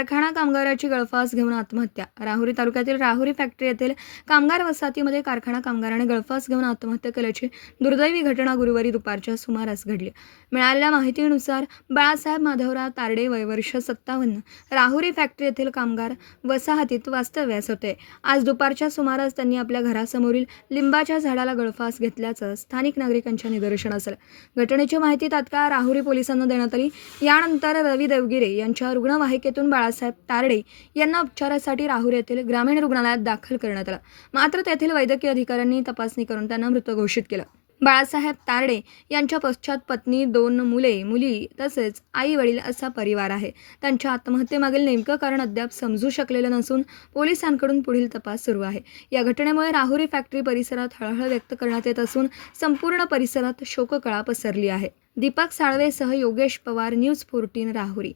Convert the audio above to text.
कारखाना कामगाराची गळफास घेऊन आत्महत्या. राहुरी तालुक्यातील राहुरी फॅक्टरी येथील कामगार वसाहतीमध्ये कारखाना कामगाराने गळफास घेऊन आत्महत्या केल्याची दुर्दैवी घटना गुरुवारी दुपारच्या सुमारास घडली. मिळालेल्या माहितीनुसार बाळासाहेब माधवराव तारडे वय वर्ष 57 राहुरी फॅक्टरी येथील कामगार वसाहतीत वास्तव्यास होते. आज दुपारच्या सुमारास त्यांनी आपल्या घरासमोरील लिंबाच्या झाडाला गळफास घेतल्याचं स्थानिक नागरिकांच्या निदर्शनास आलं. घटनेची माहिती तात्काळ राहुरी पोलिसांना देण्यात आली. यानंतर रवी देवगिरे यांच्या रुग्णवाहिकेतून बाळासाहेब तारडे यांना उपचारासाठी राहुरी येथील ग्रामीण रुग्णालयात दाखल करण्यात आलं. मात्र तेथील वैद्यकीय अधिकाऱ्यांनी तपासणी करून त्यांना मृत घोषित केलं. बाळासाहेब तारडे यांच्या पश्चात पत्नी, 2 मुली तसेच आई वडील असा परिवार आहे. त्यांच्या आत्महत्येमागील नेमकं कारण अद्याप समजू शकलेलं नसून पोलिसांकडून पुढील तपास सुरू आहे. या घटनेमुळे राहुरी फॅक्टरी परिसरात हळहळ व्यक्त करण्यात येत असून संपूर्ण परिसरात शोककळा पसरली आहे. दीपक साळवेसह योगेश पवार, न्यूज 14 राहुरी.